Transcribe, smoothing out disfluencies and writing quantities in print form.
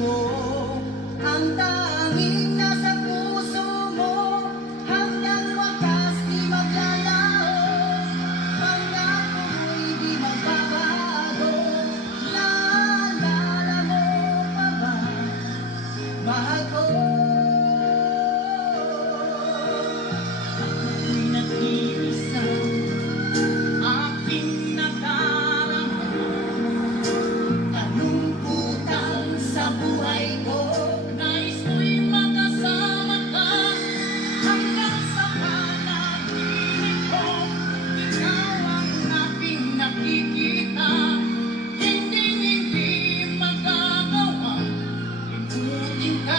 ko ang tanging nasa puso mo, hanggang wakas di maglalaho. Pangako'y di magbabago. Naalala mo pa ba, mahal ko?